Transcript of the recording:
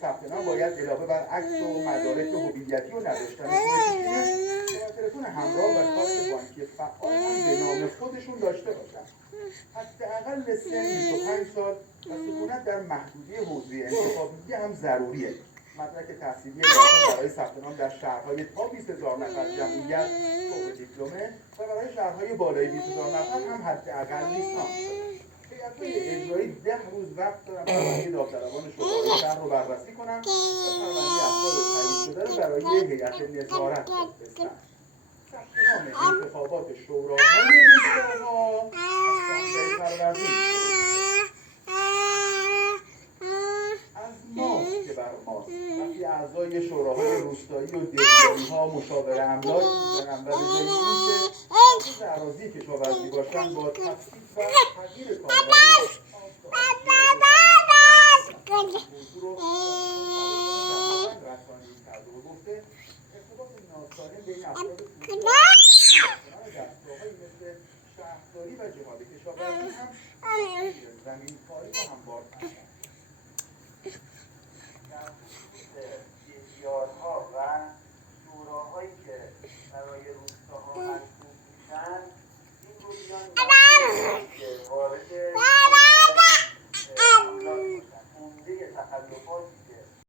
ثبت نام باید علاوه بر عکس و مدارک هویتی و نداشتن تلفن همراه و کارت بانکی فعال هم به نام خودشون داشته باشن. حداقل سن 25 سال و سکونت در محدوده حوزه انتخابی هم ضروریه. مدرک تحصیلی لازم برای ثبت نام در شهرهای تا 20,000 نفر جمعیت فوق دیپلمه و برای شهرهای بالای 20,000 نفر هم حداقل لیسانس. هیئت‌های اجرایی 10 روز وقت دارن پرونده داوطلبان شورای شهر رو بررسی کنن و پرونده افراد تایید شده رو برای هیئت نظارت بفرستن. ثبت نام انتخابات شوراهای روستاها از 15 فروردین از ماست که بر ماست. وقتی اعضای شوراهای روستایی و دهیاری‌ها مشاور املاک می‌زنن و به جای اینکه حافظ اراضی کشاورزی باشن با تفصیل و تغییر کاربری موضوع رو رسانه‌ای کرده و گفته ارتباط ناسالم بین افراد دستگاه‌هایی مثل شهرداری و جهاد کشاورزی هم زمین کاری و هموار